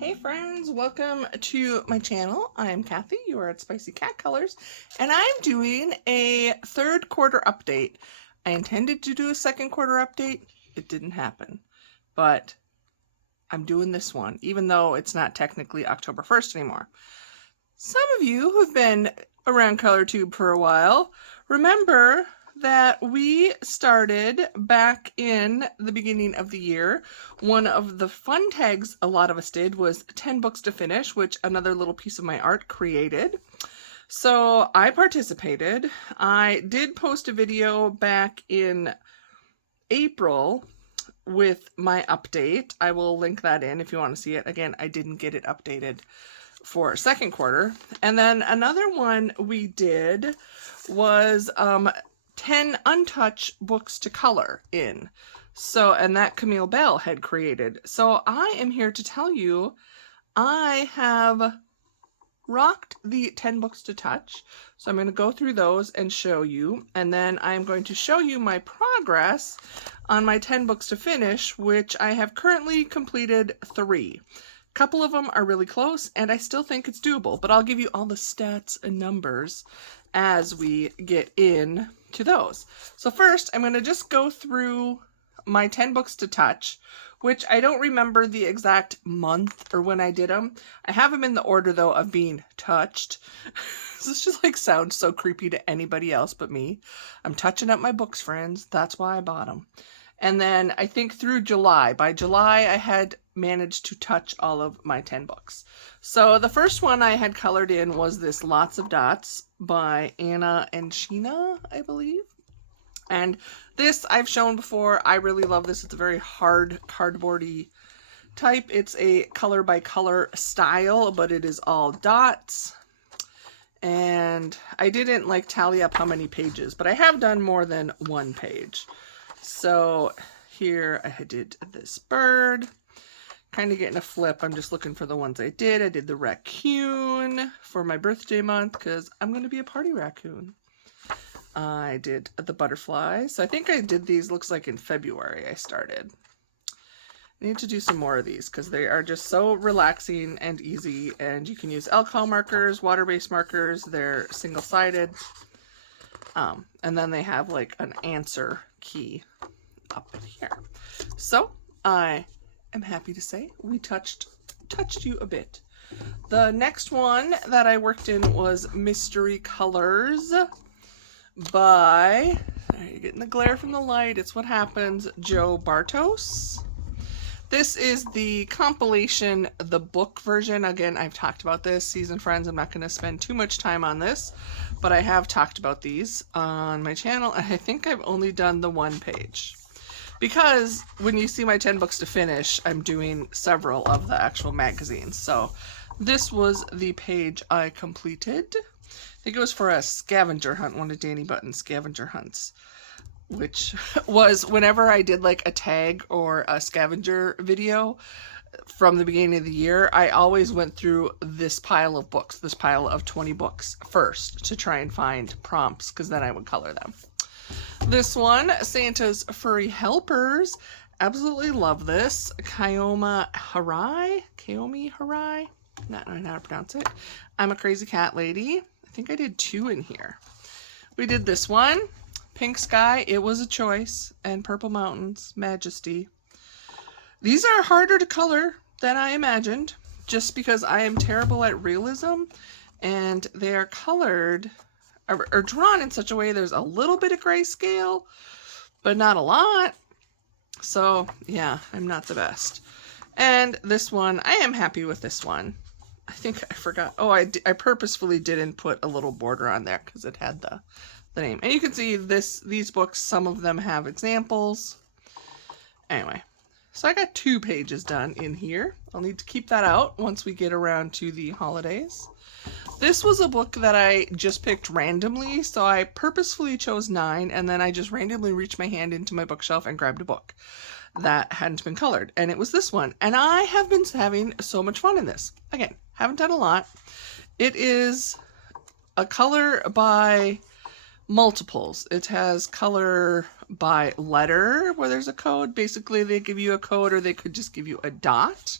Hey friends, welcome to my channel. I'm Kathy, you are at SpiceyCatColors, and I'm doing a third quarter update. I intended to do a second quarter update, it didn't happen, but I'm doing this one, even though it's not technically October 1st anymore. Some of you who've been around ColorTube for a while remember that we started back in the beginning of the year. One of the fun tags a lot of us did was 10 books to finish, which another little piece of my art created. So I participated. I did post a video back in April with my update. I will link that in if you want to see it. Again, I didn't get it updated for second quarter. And then another one we did was 10 untouched books to color in. So, and that Camille Bell had created. So I am here to tell you I have rocked the 10 books to touch. So I'm going to go through those and show you. And then I'm going to show you my progress on my 10 books to finish, which I have currently completed 3. A couple of them are really close, and I still think it's doable, but I'll give you all the stats and numbers as we get in to those. So first, I'm going to just go through my 10 books to touch, which I don't remember the exact month or when I did them. I have them in the order, though, of being touched. This just like sounds so creepy to anybody else but me. I'm touching up my books, friends. That's why I bought them. And then I think through July. By July, I had managed to touch all of my 10 books. So the first one I had colored in was this Lots of Dots by Anna and Sheena, I believe. And this I've shown before. I really love this. It's a very hard cardboardy type. It's a color by color style, but it is all dots. And I didn't like tally up how many pages, but I have done more than one page. So here I did this bird, kind of getting a flip. I'm just looking for the ones I did. I did the raccoon for my birthday month because I'm going to be a party raccoon. I did the butterflies. So I think I did these, looks like in February I started. I need to do some more of these because they are just so relaxing and easy, and you can use alcohol markers, water-based markers. They're single-sided. And then they have like an answer key up in here. So I am happy to say we touched you a bit. The next one that I worked in was Mystery Colors by, you're getting the glare from the light, it's what happens, Joe Bartos. This is the compilation, the book version. Again, I've talked about this, seasoned friends. I'm not going to spend too much time on this, but I have talked about these on my channel. I think I've only done the one page. Because when you see my 10 books to finish, I'm doing several of the actual magazines. So this was the page I completed. I think it was for a scavenger hunt, one of Danny Button's scavenger hunts, which was whenever I did like a tag or a scavenger video from the beginning of the year, I always went through this pile of books, this pile of 20 books first to try and find prompts, because then I would color them. This one, Santa's Furry Helpers. Absolutely love this. Kaomi Harai? Not knowing how to pronounce it. I'm a Crazy Cat Lady. I think I did 2 in here. We did this one. Pink Sky, It Was a Choice, and Purple Mountains, Majesty. These are harder to color than I imagined, just because I am terrible at realism, and they are colored or drawn in such a way there's a little bit of grayscale, but not a lot. So yeah, I'm not the best. And this one, I am happy with this one. I think I forgot. Oh, I purposefully didn't put a little border on there because it had the name. And you can see these books, some of them have examples. Anyway, so I got 2 pages done in here. I'll need to keep that out once we get around to the holidays. This was a book that I just picked randomly, so I purposefully chose 9, and then I just randomly reached my hand into my bookshelf and grabbed a book that hadn't been colored, and it was this one. And I have been having so much fun in this. Again, haven't done a lot. It is a color by multiples. It has color by letter where there's a code. Basically, they give you a code, or they could just give you a dot.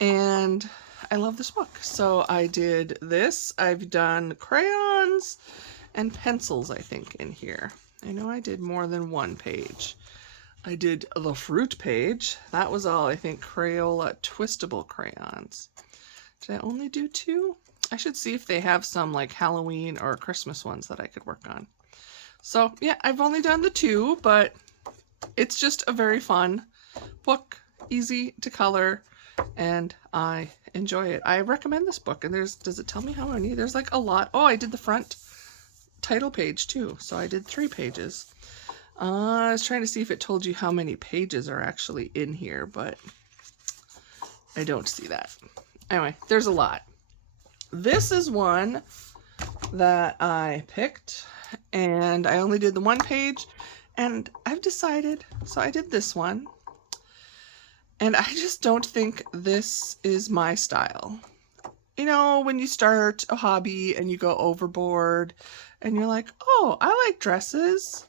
And and I love this book. So I did this. I've done crayons and pencils, I think, in here. I know I did more than one page. I did the fruit page. That was all, I think, Crayola twistable crayons. Did I only do 2? I should see if they have some like Halloween or Christmas ones that I could work on. So yeah, I've only done the 2, but it's just a very fun book, easy to color, and I enjoy it. I recommend this book. And does it tell me how many? There's like a lot. Oh, I did the front title page too. So I did 3 pages. I was trying to see if it told you how many pages are actually in here, but I don't see that. Anyway, there's a lot. This is one that I picked, and I only did the 1 page, and I've decided, so I did this one, and I just don't think this is my style. You know, when you start a hobby and you go overboard, and you're like, oh, I like dresses.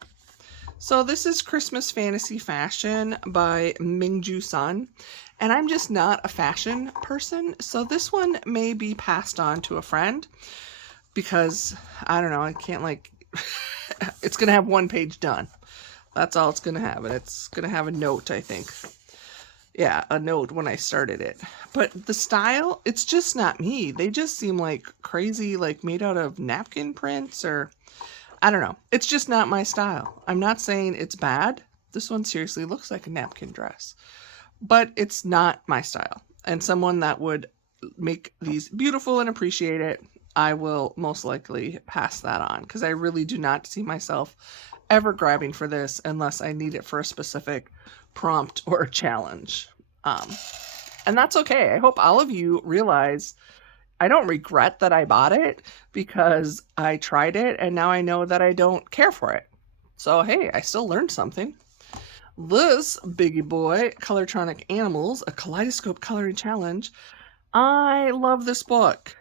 So this is Christmas Fantasy Fashion by Mingju Sun, and I'm just not a fashion person, so this one may be passed on to a friend because, I don't know, I can't like, it's going to have 1 page done. That's all it's going to have, and it's going to have a note, I think. Yeah, a note when I started it. But the style, it's just not me. They just seem like crazy, like made out of napkin prints or... I don't know. It's just not my style. I'm not saying it's bad. This one seriously looks like a napkin dress. But it's not my style. And someone that would make these beautiful and appreciate it, I will most likely pass that on. Because I really do not see myself ever grabbing for this unless I need it for a specific prompt or challenge. And that's okay. I hope all of you realize I don't regret that I bought it because I tried it and now I know that I don't care for it. So, hey, I still learned something. This biggie boy, Colortronic Animals, a kaleidoscope coloring challenge. I love this book.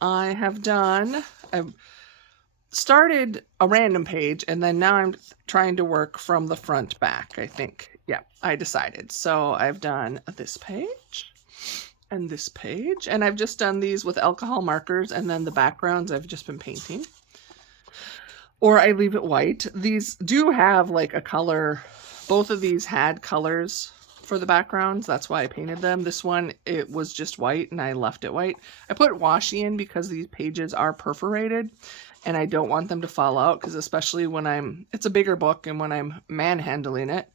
I've started a random page and then now I'm trying to work from the front back, I think. Yeah, I decided. So I've done this page. And this page, and I've just done these with alcohol markers, and then the backgrounds I've just been painting, or I leave it white. These do have like a color. Both of these had colors for the backgrounds. That's why I painted them. This one, it was just white and I left it white. I put washi in because these pages are perforated and I don't want them to fall out, because especially when it's a bigger book and when I'm manhandling it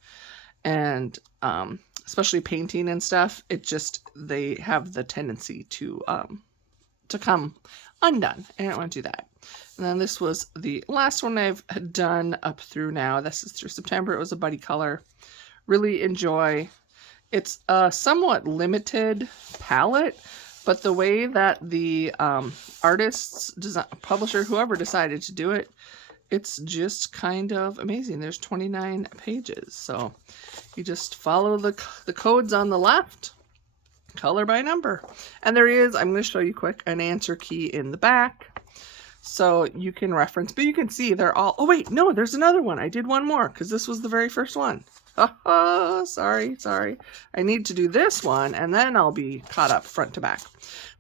and especially painting and stuff, they have the tendency to come undone, and I don't want to do that. And then this was the last one I've done up through now. This is through September. It was a buddy color. Really enjoy. It's a somewhat limited palette, but the way that the artists, publisher, whoever decided to do it, it's just kind of amazing. There's 29 pages, so you just follow the codes on the left, color by number. And there is, I'm going to show you quick, an answer key in the back, so you can reference, but you can see they're all, oh wait, no, there's another one. I did one more, because this was the very first one. Oh, sorry. I need to do this one, and then I'll be caught up front to back.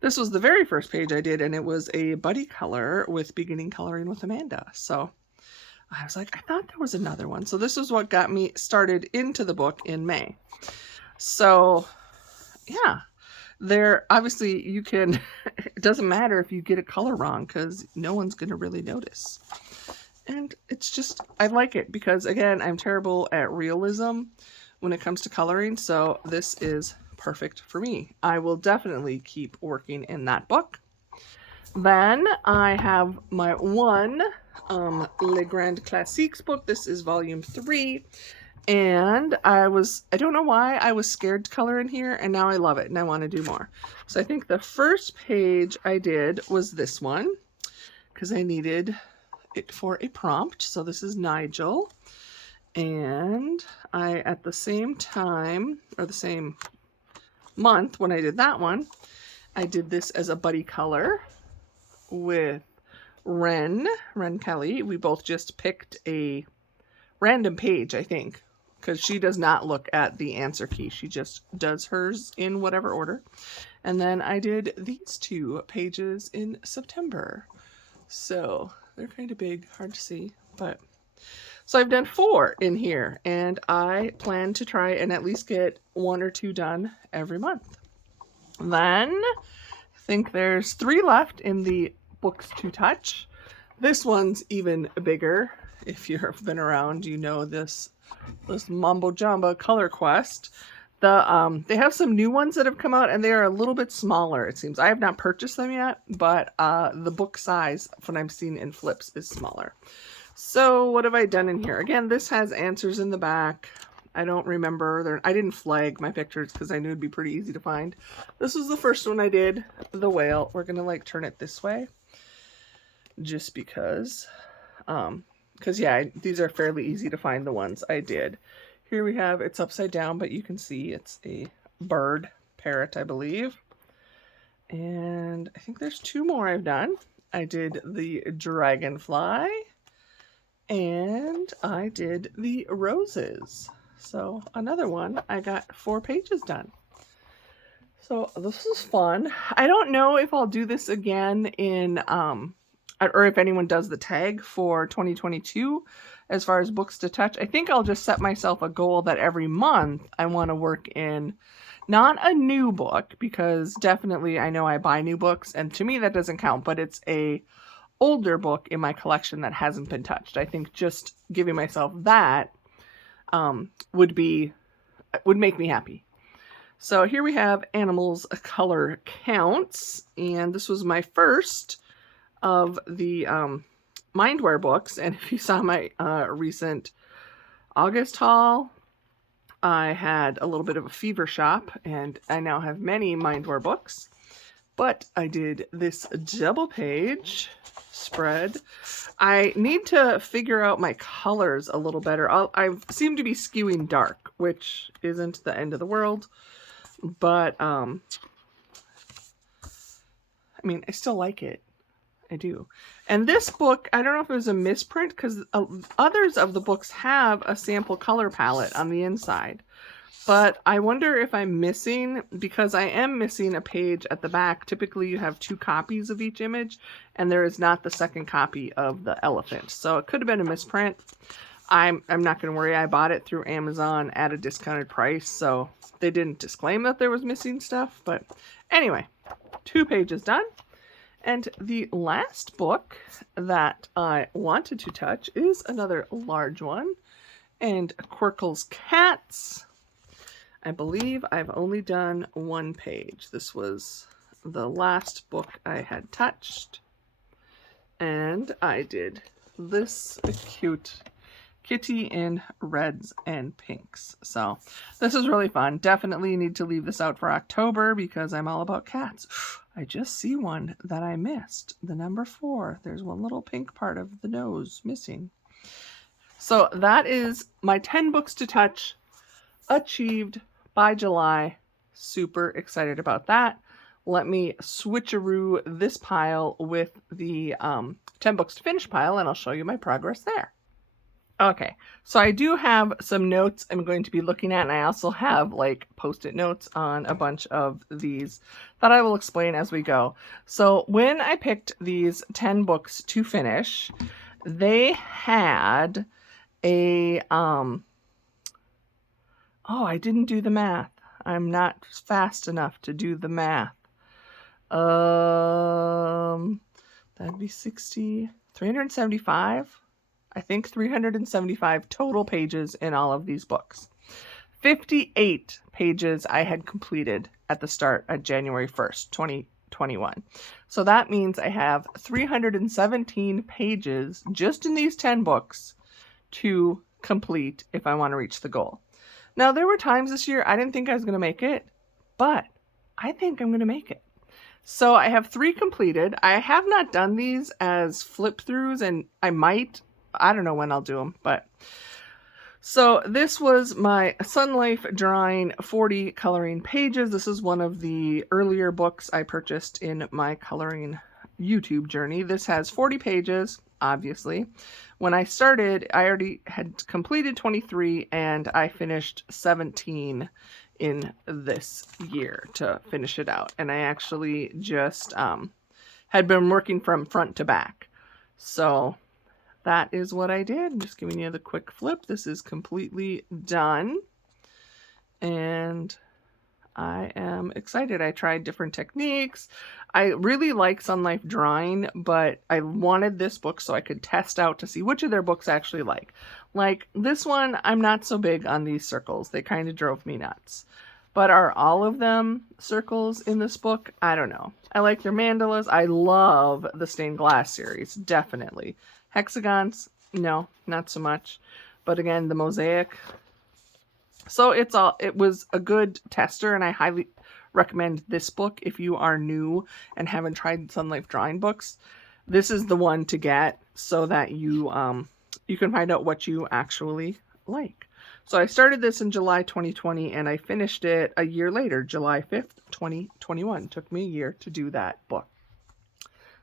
This was the very first page I did, and it was a buddy color with beginning coloring with Amanda. So I was like, I thought there was another one. So this is what got me started into the book in May. So yeah, there, obviously you can, it doesn't matter if you get a color wrong because no one's going to really notice. And it's just, I like it because, again, I'm terrible at realism when it comes to coloring. So this is perfect for me. I will definitely keep working in that book. Then I have my one Les Grands Classiques book. This is volume 3. And I don't know why I was scared to color in here, and now I love it and I want to do more. So I think the first page I did was this one because I needed it for a prompt. So this is Nigel. And I, at the same time, or the same month when I did that one, I did this as a buddy color with Ren Kelly. We both just picked a random page, I think, because she does not look at the answer key. She just does hers in whatever order. And then I did these 2 pages in September. So they're kind of big, hard to see, but so I've done 4 in here, and I plan to try and at least get 1 or 2 done every month. Then I think there's 3 left in the books to touch. This one's even bigger. If you've been around, you know this Mambo Jamba Color Quest. They have some new ones that have come out, and they are a little bit smaller, it seems. I have not purchased them yet, but the book size, when I'm seeing in flips, is smaller. So what have I done in here? Again, this has answers in the back. I don't remember. I didn't flag my pictures because I knew it'd be pretty easy to find. This was the first one I did, the whale. We're going to turn it this way just because yeah, these are fairly easy to find, the ones I did. Here we have, it's upside down, but you can see it's a bird, parrot, I believe. And I think there's 2 more I've done. I did the dragonfly, and I did the roses. So another one, I got 4 pages done. So this was fun. I don't know if I'll do this again in, or if anyone does the tag for 2022 as far as books to touch. I think I'll just set myself a goal that every month I want to work in not a new book, because definitely I know I buy new books and to me that doesn't count, but it's a older book in my collection that hasn't been touched. I think just giving myself that would make me happy. So here we have Animals Color Counts, and this was my first of the Mindware books. And if you saw my recent August haul, I had a little bit of a fever shop, and I now have many Mindware books. But I did this double page spread. I need to figure out my colors a little better. I seem to be skewing dark, which isn't the end of the world. But, I mean, I still like it. I do. And this book, I don't know if it was a misprint, because others of the books have a sample color palette on the inside. But I wonder if I'm missing, because I am missing a page at the back. Typically you have 2 copies of each image, and there is not the second copy of the elephant. So it could have been a misprint. I'm not going to worry. I bought it through Amazon at a discounted price, so they didn't disclaim that there was missing stuff. But anyway, 2 pages done. And the last book that I wanted to touch is another large one, and Quirkle's Cats. I believe I've only done 1 page. This was the last book I had touched, and I did this cute kitty in reds and pinks. So this is really fun. Definitely need to leave this out for October because I'm all about cats. I just see one that I missed. The number 4. There's one little pink part of the nose missing. So that is my 10 books to touch achieved by July. Super excited about that. Let me switcheroo this pile with the 10 books to finish pile, and I'll show you my progress there. Okay, so I do have some notes I'm going to be looking at, and I also have post-it notes on a bunch of these that I will explain as we go. So when I picked these 10 books to finish, they had a, oh, I didn't do the math. I'm not fast enough to do the math. That'd be 375. I think 375 total pages in all of these books. 58 pages I had completed at the start at January 1st, 2021. So that means I have 317 pages just in these 10 books to complete if I want to reach the goal. Now, there were times this year I didn't think I was going to make it, but I think I'm going to make it. So I have 3 completed. I have not done these as flip throughs, and I don't know when I'll do them, but so this was my Sun Life drawing 40 coloring pages. This is one of the earlier books I purchased in my coloring YouTube journey. This has 40 pages. obviously. When I started, I already had completed 23 and I finished 17 in this year to finish it out. And I actually just had been working from front to back. So that is what I did. I'm just giving you the quick flip. This is completely done. And I am excited. I tried different techniques. I really like Sun Life drawing, but I wanted this book so I could test out to see which of their books I actually like. Like this one, I'm not so big on these circles. They kind of drove me nuts. But are all of them circles in this book? I don't know. I like their mandalas. I love the stained glass series, definitely. Hexagons, no, not so much. But again, the mosaic. So it was a good tester, and I highly recommend this book if you are new and haven't tried Sun Life drawing books. This is the one to get so that you can find out what you actually like. So I started this in July 2020 and I finished it a year later, July 5th, 2021. Took me a year to do that book.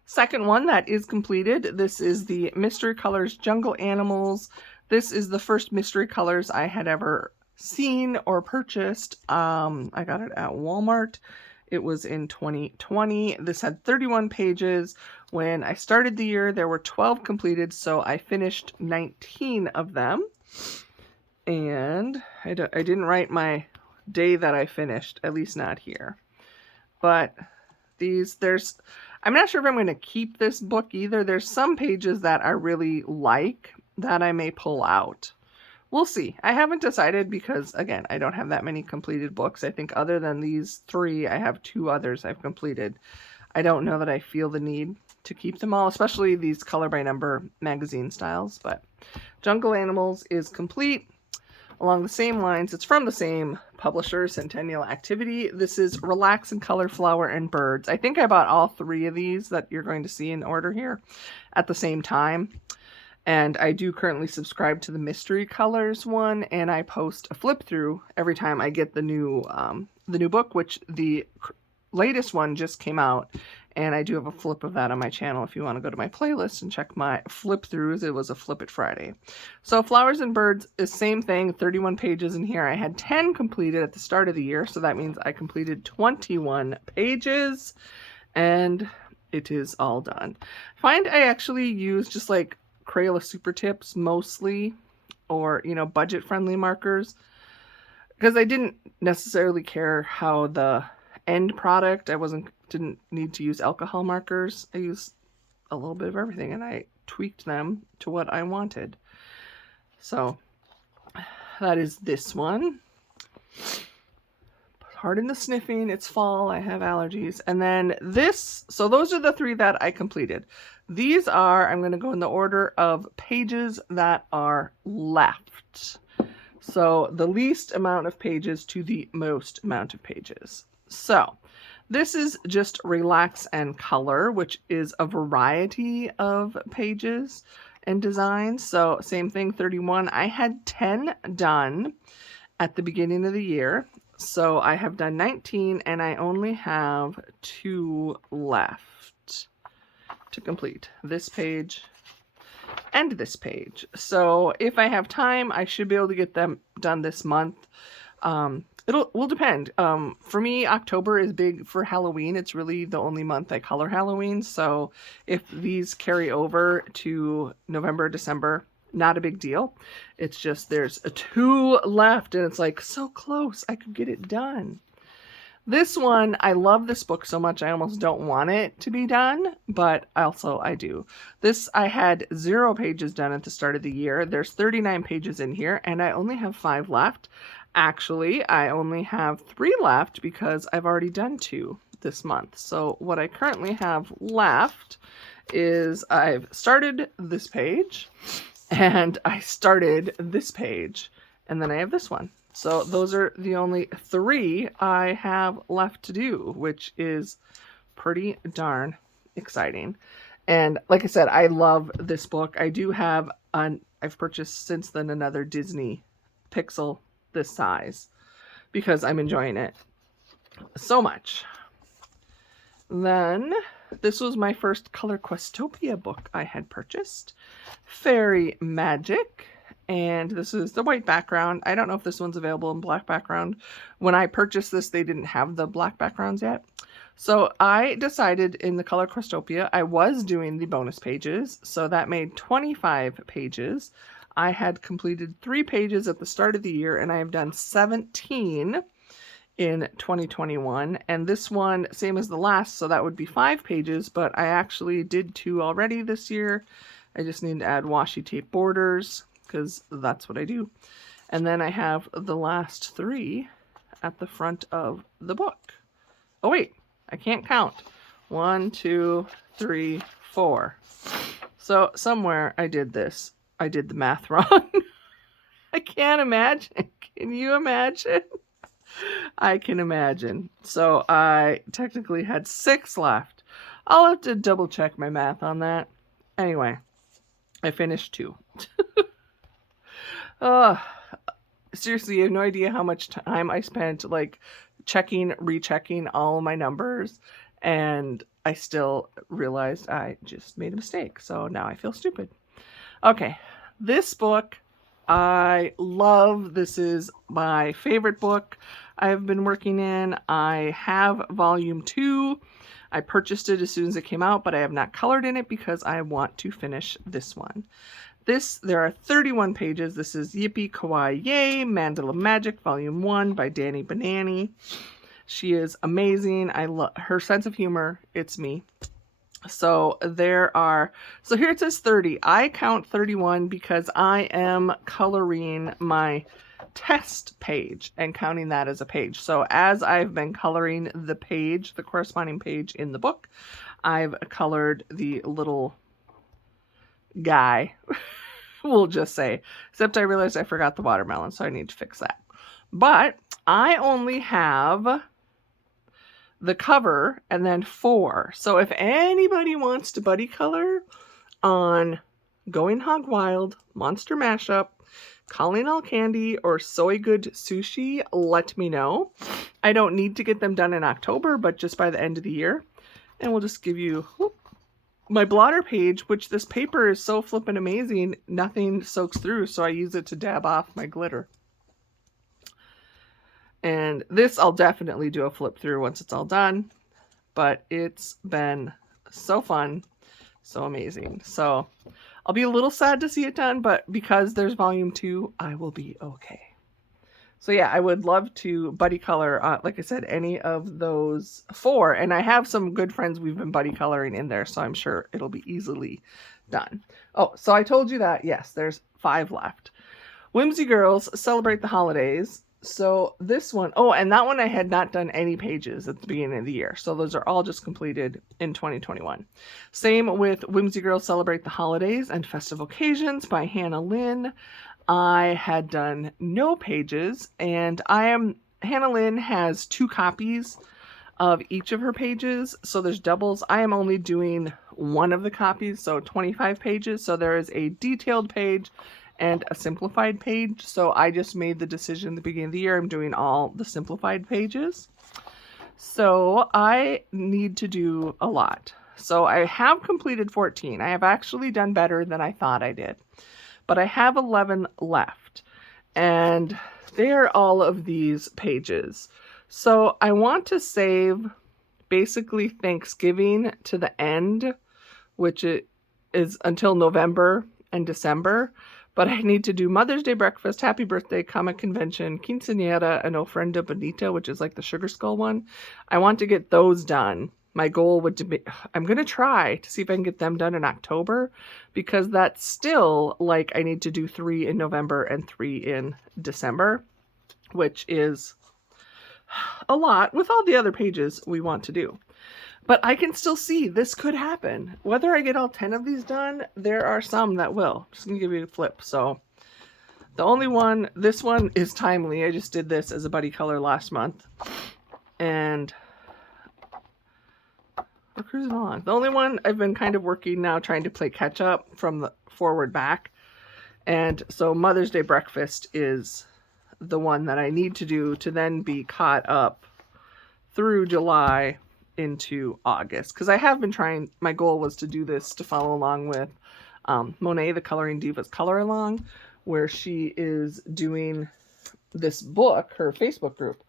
Second one that is completed. This is the Mystery Colors Jungle Animals. This is the first Mystery Colors I had ever seen or purchased. I got it at Walmart. It was in 2020. This had 31 pages. When I started the year, there were 12 completed, so I finished 19 of them. And I didn't write my day that I finished, at least not here. But I'm not sure if I'm going to keep this book either. There's some pages that I really like that I may pull out. We'll see. I haven't decided because, again, I don't have that many completed books. I think other than these 3, I have 2 others I've completed. I don't know that I feel the need to keep them all, especially these color by number magazine styles. But Jungle Animals is complete. Along the same lines, it's from the same publisher, Centennial Activity. This is Relax and Color Flower and Birds. I think I bought all 3 of these that you're going to see in order here at the same time. And I do currently subscribe to the Mystery Colors one, and I post a flip through every time I get the new book, which the latest one just came out, and I do have a flip of that on my channel if you want to go to my playlist and check my flip throughs. It was a Flip It Friday. So Flowers and Birds is same thing, 31 pages in here. I had 10 completed at the start of the year, so that means I completed 21 pages, and it is all done. I find I actually use just like Crayola Super Tips mostly, or budget friendly markers, because I didn't necessarily care how the end product, didn't need to use alcohol markers. I used a little bit of everything and I tweaked them to what I wanted. So that is this one. Pardon the sniffing, it's fall, I have allergies. And then this, so those are the 3 that I completed. These are, I'm going to go in the order of pages that are left. So the least amount of pages to the most amount of pages. So this is just Relax and Color, which is a variety of pages and designs. So same thing, 31. I had 10 done at the beginning of the year. So I have done 19 and I only have 2 left to complete. This page and this page. So if I have time, I should be able to get them done this month. It will depend. For me, October is big for Halloween. It's really the only month I color Halloween. So if these carry over to November, December, not a big deal. It's just there's 2 left and it's like so close. I could get it done. This one, I love this book so much I almost don't want it to be done, but also I do. This, I had 0 pages done at the start of the year. There's 39 pages in here and I only have 5 left. Actually, I only have 3 left because I've already done 2 this month. So what I currently have left is I've started this page and I started this page and then I have this one. So those are the only 3 I have left to do, which is pretty darn exciting. And like I said, I love this book. I do have I've purchased since then another Disney Pixel this size because I'm enjoying it so much. Then this was my first Color Questopia book I had purchased. Fairy Magic. And this is the white background. I don't know if this one's available in black background. When I purchased this, they didn't have the black backgrounds yet. So I decided in the Color Questopia, I was doing the bonus pages. So that made 25 pages. I had completed 3 pages at the start of the year, and I have done 17 in 2021. And this one, same as the last, so that would be 5 pages, but I actually did 2 already this year. I just need to add washi tape borders, because that's what I do. And then I have the last 3 at the front of the book. Oh wait, I can't count. 1, 2, 3, 4. So somewhere I did this. I did the math wrong. I can't imagine. Can you imagine? I can imagine. So I technically had 6 left. I'll have to double check my math on that. Anyway, I finished 2. Seriously, you have no idea how much time I spent like checking, rechecking all my numbers, and I still realized I just made a mistake. So now I feel stupid. Okay, this book I love. This is my favorite book I've been working in. I have volume 2. I purchased it as soon as it came out, but I have not colored in it because I want to finish this one. There are 31 pages. This is Yippee Kawaii Yay, Mandala Magic, Volume 1 by Danny Banani. She is amazing. I love her sense of humor. It's me. So here it says 30. I count 31 because I am coloring my test page and counting that as a page. So as I've been coloring the page, the corresponding page in the book, I've colored the little guy. We'll just say, except I realized I forgot the watermelon, so I need to fix that. But I only have the cover and then 4. So if anybody wants to buddy color on Going Hog Wild, Monster Mashup, Calling All Candy, or Soy Good Sushi, let me know. I don't need to get them done in October, but just by the end of the year. And we'll just give you my blotter page, which this paper is so flippin' amazing, nothing soaks through, so I use it to dab off my glitter. And this I'll definitely do a flip through once it's all done, but it's been so fun, so amazing. So I'll be a little sad to see it done, but because there's volume 2, I will be okay. So yeah, I would love to buddy color, like I said, any of those 4. And I have some good friends we've been buddy coloring in there, so I'm sure it'll be easily done. Oh, so I told you that, yes, there's 5 left. Whimsy Girls Celebrate the Holidays. So this one, oh, and that one I had not done any pages at the beginning of the year. So those are all just completed in 2021. Same with Whimsy Girls Celebrate the Holidays and Festive Occasions by Hannah Lynn. I had done no pages, and Hannah Lynn has 2 copies of each of her pages, so there's doubles. I am only doing one of the copies, so 25 pages. So there is a detailed page and a simplified page. So I just made the decision at the beginning of the year I'm doing all the simplified pages. So I need to do a lot. So I have completed 14. I have actually done better than I thought I did. But I have 11 left, and they are all of these pages. So I want to save basically Thanksgiving to the end, which is until November and December. But I need to do Mother's Day breakfast, Happy Birthday, Comic Convention, Quinceañera, and Ofrenda Bonita, which is like the sugar skull one. I want to get those done. My goal would be, I'm going to try to see if I can get them done in October, because that's still like I need to do 3 in November and 3 in December, which is a lot with all the other pages we want to do. But I can still see this could happen. Whether I get all 10 of these done, there are some that will. Just going to give you a flip. So the only one, this one is timely. I just did this as a buddy color last month. And we're cruising along. The only one I've been kind of working now, trying to play catch up from the forward back. And so Mother's Day breakfast is the one that I need to do to then be caught up through July into August, because I have been trying. My goal was to do this to follow along with Monet, the Coloring Divas Color Along, where she is doing this book, her Facebook group.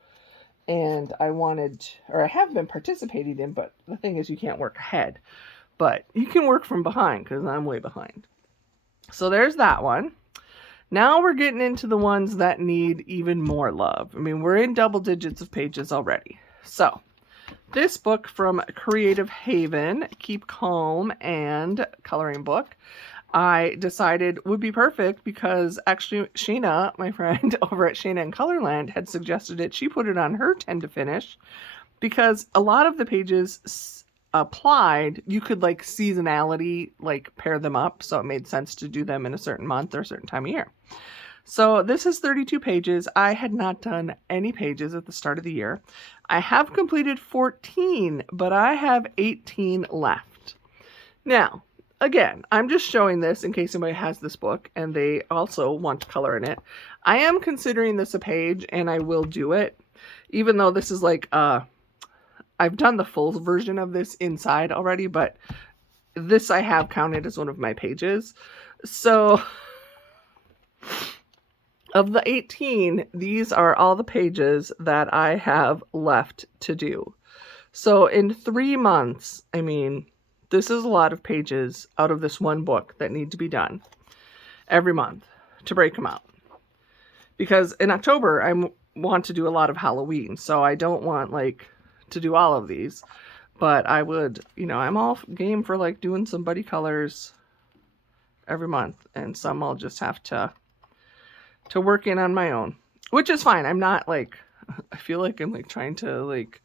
And I wanted, or I have been participating in, but the thing is you can't work ahead. But you can work from behind, because I'm way behind. So there's that one. Now we're getting into the ones that need even more love. I mean, we're in double digits of pages already. So this book from Creative Haven, Keep Calm and Coloring Book, I decided would be perfect because actually Shayna, my friend over at Shayna and Colorland, had suggested it. She put it on her 10 to finish because a lot of the pages applied, you could like seasonality, like pair them up. So it made sense to do them in a certain month or a certain time of year. So this is 32 pages. I had not done any pages at the start of the year. I have completed 14, but I have 18 left. Now, again, I'm just showing this in case somebody has this book and they also want to color in it. I am considering this a page and I will do it, even though this is like, I've done the full version of this inside already, but this I have counted as one of my pages. So of the 18, these are all the pages that I have left to do. So in 3 months, I mean, this is a lot of pages out of this one book that need to be done every month to break them out. Because in October, I want to do a lot of Halloween, so I don't want like to do all of these. But I would, you know, I'm all game for like doing some buddy colors every month, and some I'll just have to work in on my own, which is fine. I'm not like, I feel like I'm like trying to like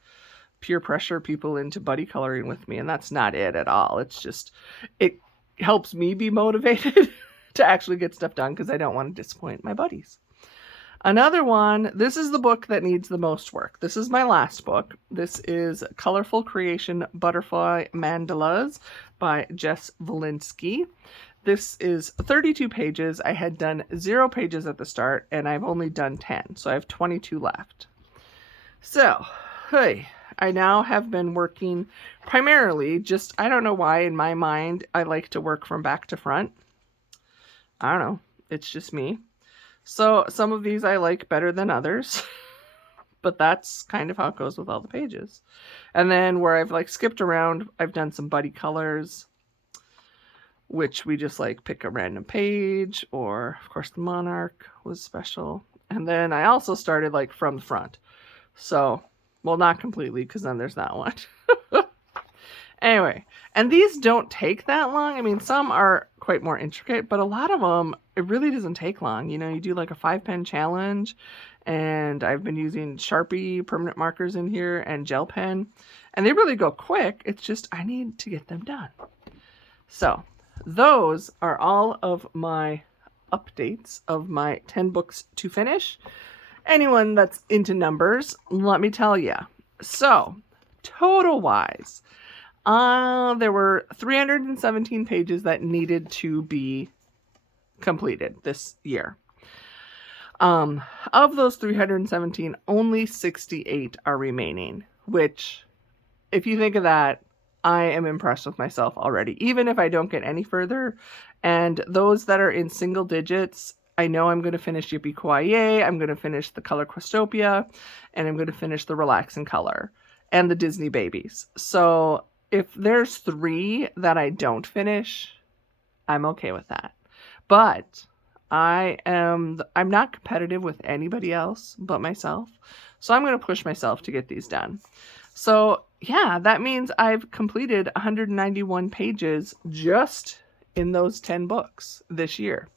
peer pressure people into buddy coloring with me, and that's not it at all. It's just, it helps me be motivated to actually get stuff done because I don't want to disappoint my buddies. Another one, this is the book that needs the most work. This is my last book. This is Colorful Creation Butterfly Mandalas by Jess Valinsky. This is 32 pages. I had done 0 pages at the start, and I've only done 10, so I have 22 left. So, hey, I now have been working primarily just, I don't know why in my mind I like to work from back to front. I don't know. It's just me. So some of these I like better than others, but that's kind of how it goes with all the pages. And then where I've like skipped around, I've done some buddy colors, which we just like pick a random page, or of course the Monarch was special. And then I also started like from the front. So, well, not completely, because then there's that one. Anyway, and these don't take that long. I mean, some are quite more intricate, but a lot of them, it really doesn't take long. You know, you do like a 5-pen challenge, and I've been using Sharpie permanent markers in here and gel pen, and they really go quick. It's just, I need to get them done. So those are all of my updates of my 10 books to finish. Anyone that's into numbers, let me tell you. So total wise, there were 317 pages that needed to be completed this year. Of those 317, only 68 are remaining, which, if you think of that, I am impressed with myself already, even if I don't get any further. And those that are in single digits, I know I'm going to finish Yippee Kawaii, I'm going to finish the Color Questopia, and I'm going to finish the Relax in Color and the Disney Babies. So if there's 3 that I don't finish, I'm okay with that. But I'm not competitive with anybody else but myself. So I'm going to push myself to get these done. So yeah, that means I've completed 191 pages just in those 10 books this year.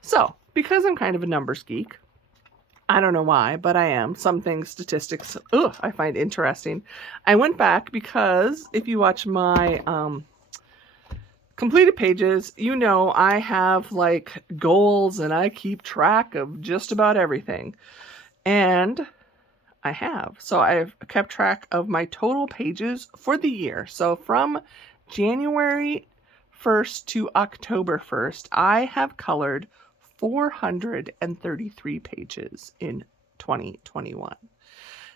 So because I'm kind of a numbers geek, I don't know why, but I am. Some things, statistics, I find interesting. I went back because if you watch my completed pages, you know I have like goals and I keep track of just about everything. And I have. So I've kept track of my total pages for the year. So from January 1st to October 1st, I have colored 433 pages in 2021.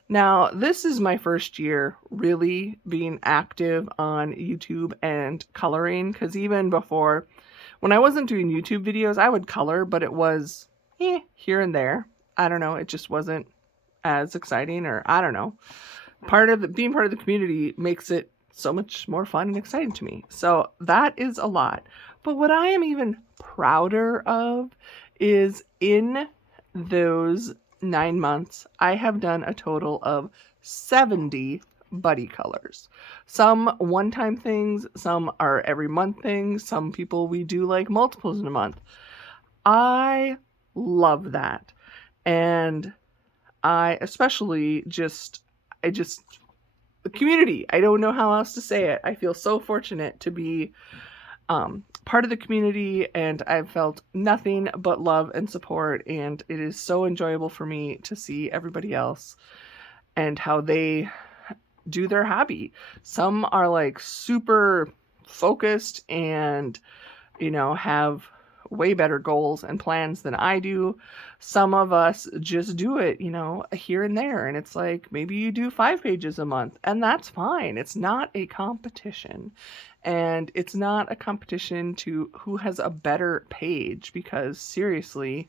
Now, this is my first year really being active on YouTube and coloring, because even before, when I wasn't doing YouTube videos, I would color, but it was here and there. I don't know, it just wasn't as exciting, or I don't know. Being part of the community makes it so much more fun and exciting to me. So that is a lot. But what I am even prouder of is in those 9 months, I have done a total of 70 buddy colors. Some one-time things, some are every month things, some people we do like multiples in a month. I love that. And I especially the community. I don't know how else to say it. I feel so fortunate to be part of the community, and I've felt nothing but love and support, and it is so enjoyable for me to see everybody else and how they do their hobby. Some are like super focused and, you know, have way better goals and plans than I do. Some of us just do it, you know, here and there. And it's like, maybe you do 5 pages a month, and that's fine. It's not a competition. And it's not a competition to who has a better page, because seriously,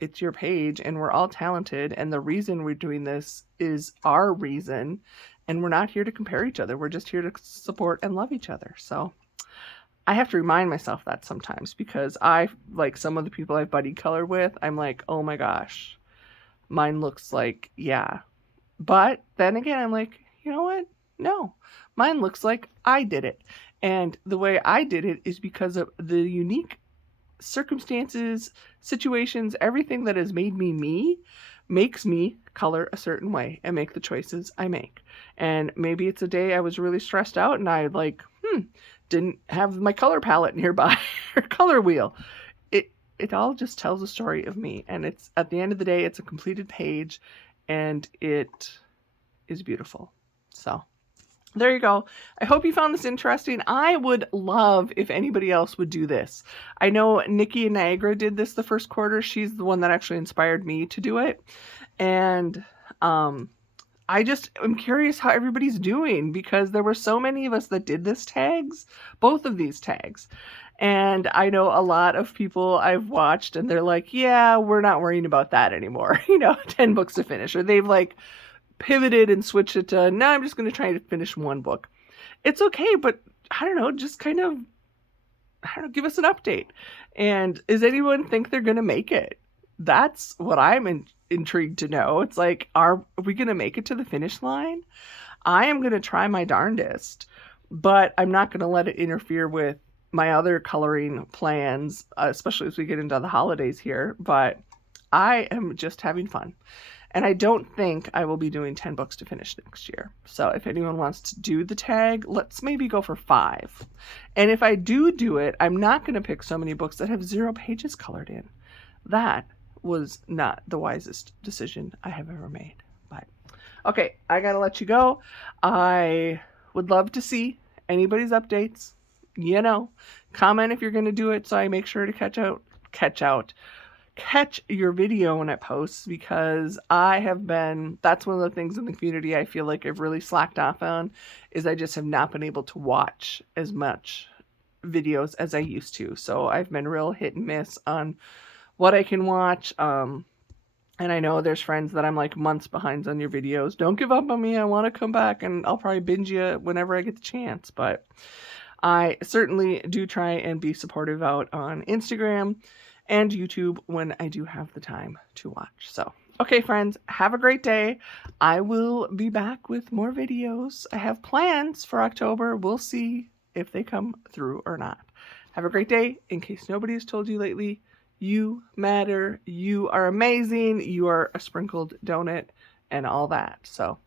it's your page and we're all talented. And the reason we're doing this is our reason. And we're not here to compare each other. We're just here to support and love each other. So I have to remind myself that sometimes, because like some of the people I've buddy colored with, I'm like, oh my gosh, mine looks like, yeah. But then again, I'm like, you know what? No, mine looks like I did it. And the way I did it is because of the unique circumstances, situations, everything that has made me makes me color a certain way and make the choices I make. And maybe it's a day I was really stressed out and I didn't have my color palette nearby or color wheel. It all just tells a story of me, and it's, at the end of the day, it's a completed page and it is beautiful. So there you go. I hope you found this interesting. I would love if anybody else would do this. I know Nikki in Niagara did this the first quarter. She's the one that actually inspired me to do it. And I just am curious how everybody's doing, because there were so many of us that did this tags, both of these tags. And I know a lot of people I've watched and they're like, yeah, we're not worrying about that anymore. 10 books to finish, or they've like pivoted and switched it to, no, I'm just going to try to finish one book. It's okay, but I don't know, just kind of, give us an update. And does anyone think they're going to make it? That's what I'm intrigued to know. It's like, are we going to make it to the finish line? I am going to try my darndest, but I'm not going to let it interfere with my other coloring plans, especially as we get into the holidays here. But I am just having fun. And I don't think I will be doing 10 books to finish next year. So if anyone wants to do the tag, let's maybe go for 5. And if I do it, I'm not going to pick so many books that have 0 pages colored in. That was not the wisest decision I have ever made. But okay, I got to let you go. I would love to see anybody's updates. Comment if you're going to do it so I make sure to catch your video when it posts, because that's one of the things in the community I feel like I've really slacked off on, is I just have not been able to watch as much videos as I used to. So I've been real hit and miss on what I can watch. And I know there's friends that I'm like months behind on your videos. Don't give up on me. I want to come back, and I'll probably binge you whenever I get the chance. But I certainly do try and be supportive out on Instagram and YouTube when I do have the time to watch. So, okay, friends, have a great day. I will be back with more videos. I have plans for October. We'll see if they come through or not. Have a great day. In case nobody has told you lately, you matter. You are amazing. You are a sprinkled donut and all that. So